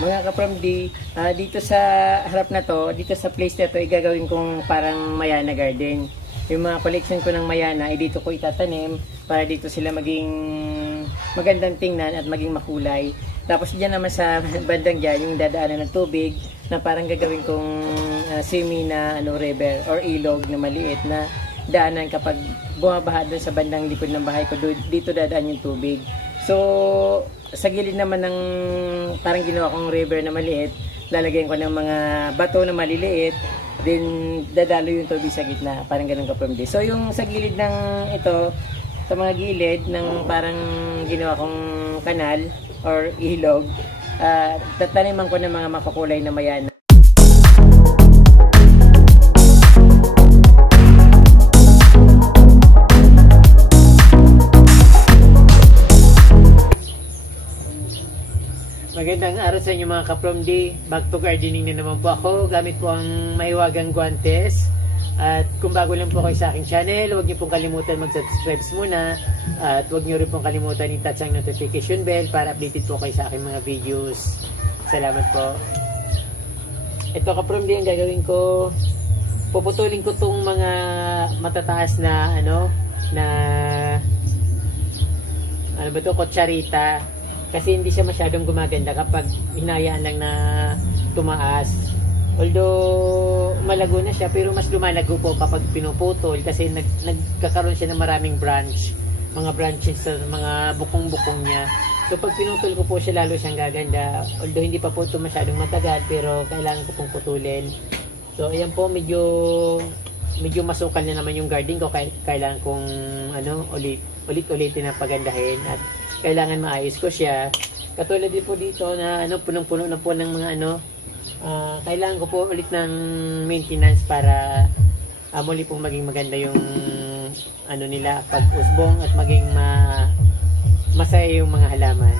Mga ka-from D, dito sa harap na to, dito sa place na to, igagawin kong parang Mayana Garden. Yung mga collection ko ng Mayana, dito ko itatanim para dito sila maging magandang tingnan at maging makulay. Tapos diyan naman sa bandang dyan, yung dadaanan ng tubig na parang gagawin kong semi na river or ilog na maliit na daanan kapag bumabaha doon sa bandang likod ng bahay ko, dito dadaan yung tubig. So, sa gilid naman ng parang ginawa kong river na maliit, lalagyan ko ng mga bato na maliliit, then dadalo yung tubig sa gitna, parang ganun ka-from D. So, yung sa gilid ng ito, sa mga gilid ng parang ginawa kong kanal or ilog, tataniman ko ng mga makakulay na Mayana. Magandang araw sa inyo mga ka-from D. Back to gardening na naman po ako. Gamit po ang mahiwagang guantes. At kung bago lang po kayo sa aking channel, huwag niyo pong kalimutan mag-subscribe muna. At huwag niyo rin pong kalimutan i-touch ang notification bell para updated po kayo sa aking mga videos. Salamat po. Ito ka-from D ang gagawin ko. Puputulin ko tong mga matataas na ano ba to, kutsarita. Kasi hindi siya masyadong gumaganda kapag hinayaan lang na tumaas. Although malago na siya, pero mas lumalago po kapag pinuputol kasi nagkakaroon siya ng maraming branch, mga branches sa mga bukong-bukong niya. So pag pinutol ko po siya, lalo siyang gaganda. Although hindi pa po ito masyadong matagal, pero kailangan ko pong putulin. So ayan po, medyo masukal na naman yung garden ko. Kailangan kong ulit-ulitin na pagandahin at kailangan maayos ko siya. Katulad din po dito na punong-puno na po ng mga kailangan ko po ulit ng maintenance para muli pong maging maganda yung nila pag-usbong at maging masaya yung mga halaman.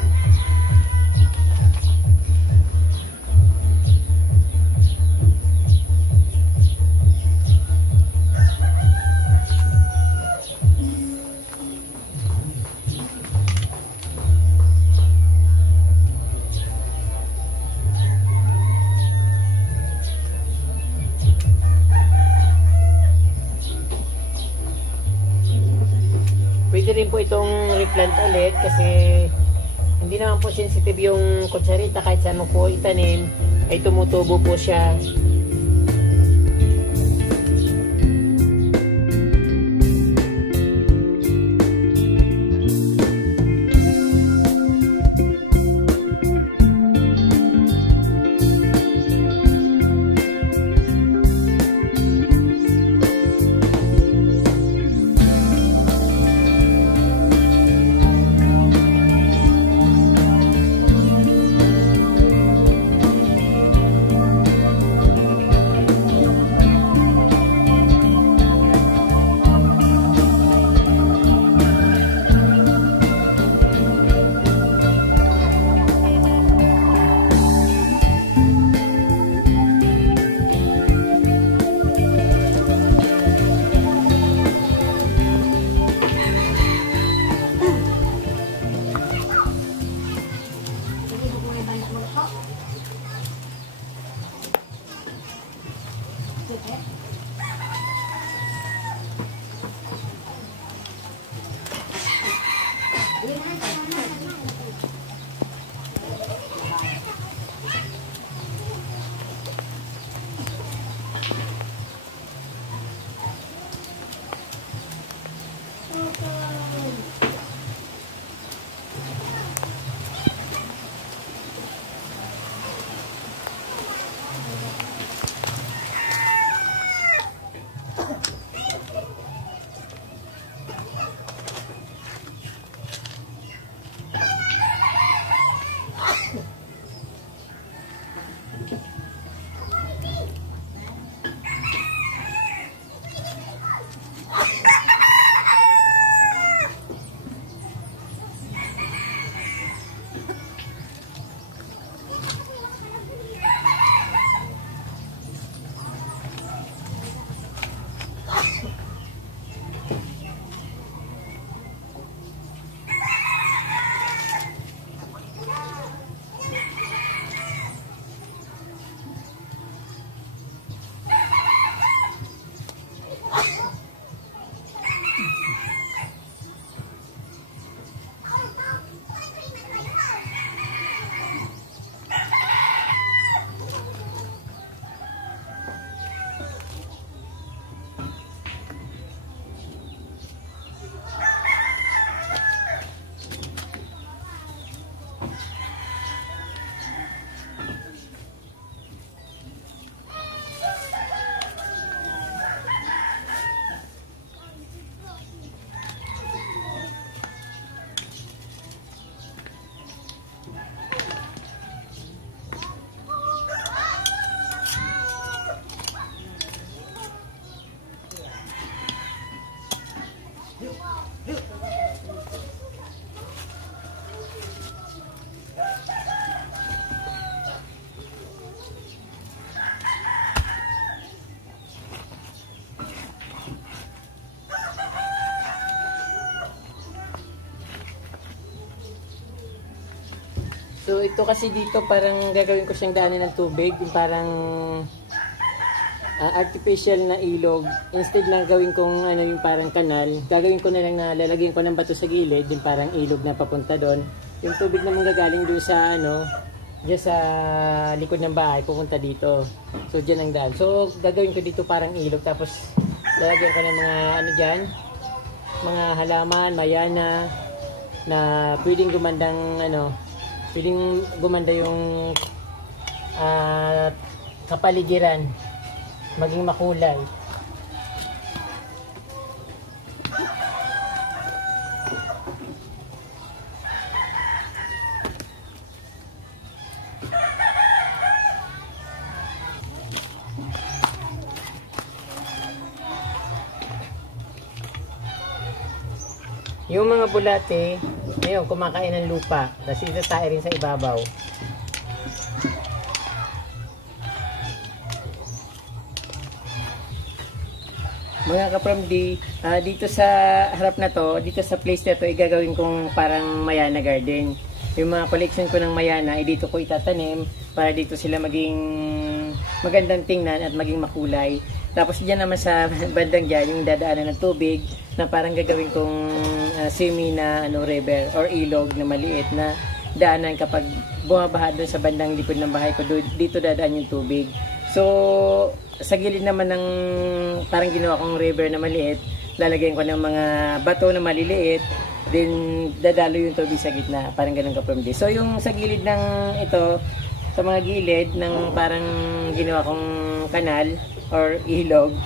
Pwede rin po itong replant ulit kasi hindi naman po sensitive yung kutsarita, kahit saan mo po itanim ay tumutubo po siya. So ito kasi dito parang gagawin ko siyang daanan ng tubig, yung parang artificial na ilog. Instead na gawin kong ano yung parang kanal, gagawin ko na lang na lalagyan ko ng bato sa gilid, yung parang ilog na papunta doon. Yung tubig naman gagaling doon sa ano, diyan sa likod ng bahay, pupunta dito. So diyan ang daan. So gagawin ko dito parang ilog, tapos lalagyan ko ng mga ano diyan, mga halaman, mayana na pwedeng gumandang ano, pwedeng gumanda yung kapaligiran, maging makulay. Yung mga bulate, ngayon kumakain ng lupa, tapos itatae rin sa ibabaw. Mga kapramdi, dito sa harap na to, dito sa place na to, igagawin kong parang mayana garden. Yung mga collection ko ng mayana, dito ko itatanim para dito sila maging magandang tingnan at maging makulay. Tapos diyan naman sa bandang dyan, yung dadaanan ng tubig na parang gagawin kong semi na ano, river or ilog na maliit na daanan kapag bumabaha doon sa bandang likod ng bahay ko, dito dadaan yung tubig. So sa gilid naman ng parang ginawa kong river na maliit, lalagyan ko ng mga bato na maliliit, then dadalo yung tubig sa gitna, parang ganun ka from this. So yung sa gilid ng ito, sa mga gilid ng parang ginawa kong kanal or ilog,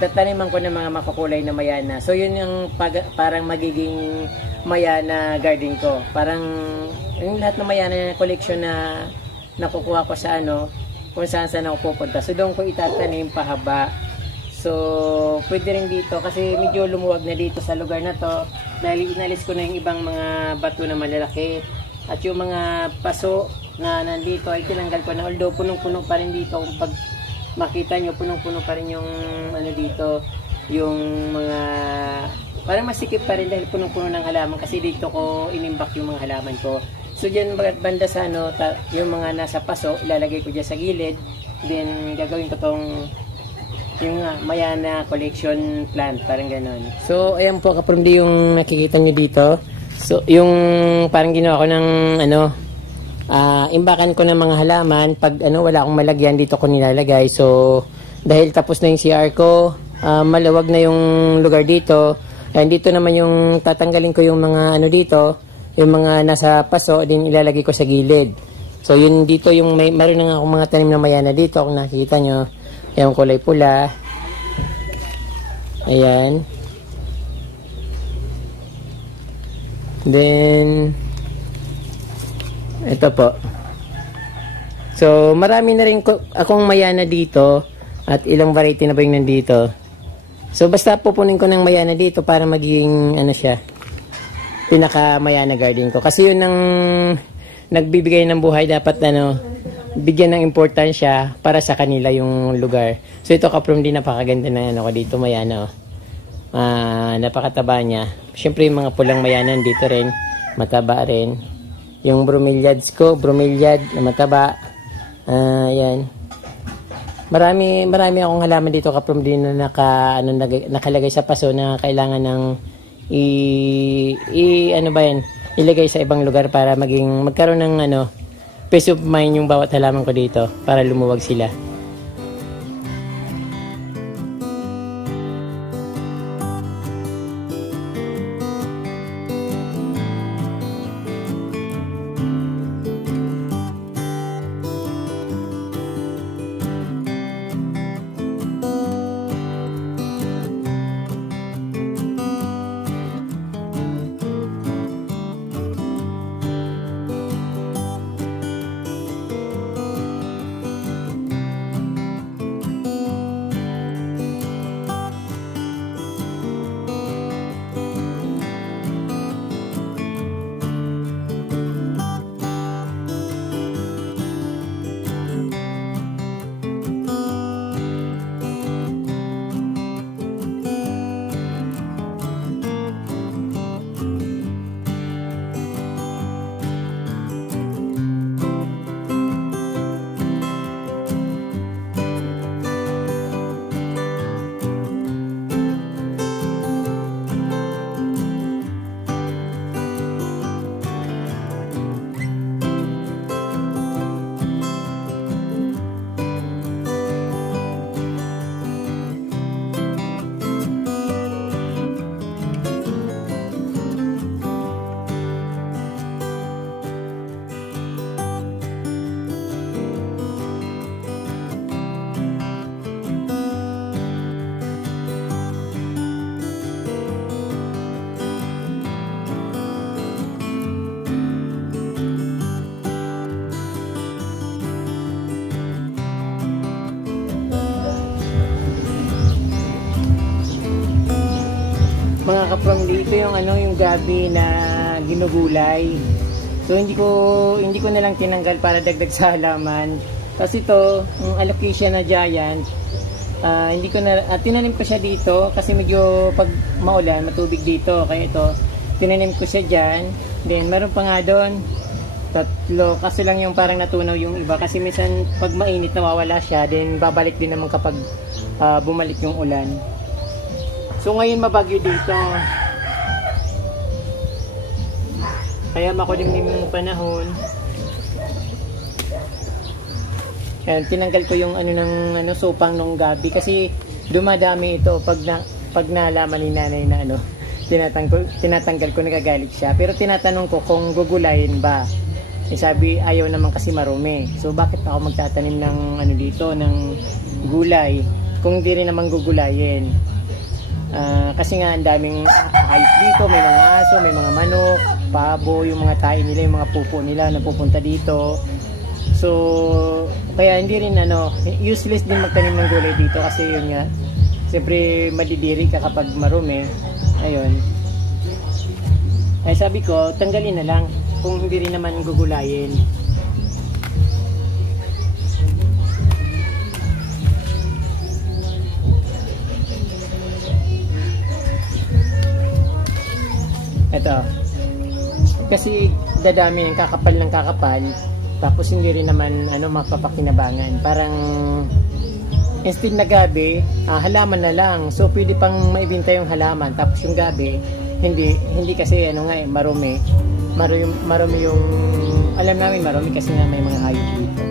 tataniman ko ng mga makukulay na mayana. So yun yung parang magiging mayana garden ko. Parang yung lahat ng mayana na collection na nakukuha ko sa ano, kung saan saan ako pupunta. So doon ko itatanim pahaba. So pwede rin dito kasi medyo lumuwag na dito sa lugar na to dahil inalis ko na yung ibang mga bato na malalaki at yung mga paso na nandito ay tinanggal ko na, although punong-puno pa rin dito. Kung pag makita nyo, punong-puno pa rin yung ano dito, yung mga parang masikip pa rin dahil punong-puno ng halaman kasi dito ko inimbak yung mga halaman ko. So dyan banda sa ano, yung mga nasa paso, ilalagay ko dyan sa gilid. Then gagawin ko tong yung mayana collection plant, parang ganon. So ayan po kaprumdi yung nakikita nyo dito. So yung parang ginawa ko ng ano, imbakan ko ng mga halaman. Pag ano, wala akong malagyan, dito ko nilalagay. So dahil tapos na yung CR ko, malawag na yung lugar dito. And dito naman yung tatanggalin ko yung mga ano dito, yung mga nasa paso, din ilalagay ko sa gilid. So yun dito yung meron na akong mga tanim na mayana dito, kung nakikita nyo, yung kulay pula. Ayan. Then ito po. So marami na rin akong mayana dito at ilang variety na ba yung nandito. So basta pupunin ko ng mayana dito para maging ano siya, pinaka mayana garden ko. Kasi yun ang nagbibigay ng buhay, dapat ano, bigyan ng importansya para sa kanila yung lugar. So ito kaprum din, napakaganda na ano ko dito, mayana. Napakataba niya. Siyempre yung mga pulang mayana dito rin, mataba rin. Yung bromeliads ko, bromeliad na mataba. Yan. Marami akong halaman dito kaprum din na nakalagay sa paso na kailangan ng ano ba yan, ilagay sa ibang lugar para magkaroon ng ano, peace of mind yung bawat halaman ko dito para lumuwag sila. mga kaprom, dito yung yung gabi na ginugulay. So hindi ko na lang tinanggal para dagdag sa halaman. Tapos ito, yung alocasia na giant, hindi ko na tinanim ko siya dito kasi medyo pag maulan, matubig dito. Kaya ito, tinanim ko siya diyan. Then meron pa nga doon, tatlo, kasi lang yung parang natunaw yung iba kasi minsan pag mainit nawawala siya, then babalik din naman kapag bumalik yung ulan. So ngayon mabagyo dito, kaya makulimlim yung panahon. Ayan, tinanggal ko yung ng sopang nung gabi kasi dumadami ito pag nalaman ni nanay na tinatanggal ko, nagagalit siya. Pero tinatanong ko kung gugulayin ba. Sabi ayaw naman kasi marumi. So bakit ako magtatanim ng dito ng gulay kung hindi rin naman gugulayin? Kasi nga ang daming hayop dito, may mga aso, may mga manok, pabo, yung mga tae nila, yung mga pupo nila napupunta dito. So kaya hindi rin useless din magtanim ng gulay dito kasi yun nga, siyempre madidiri ka kapag marumi. Ayun, ay sabi ko tanggalin na lang kung hindi rin naman gugulayin. Ito kasi dadami ng kakapal, tapos hindi rin naman mapapakinabangan. Parang instead na gabi, halaman na lang. So pwede pang maibenta yung halaman, tapos yung gabi hindi kasi marumi yung alam namin marumi kasi nga may mga hayop dito.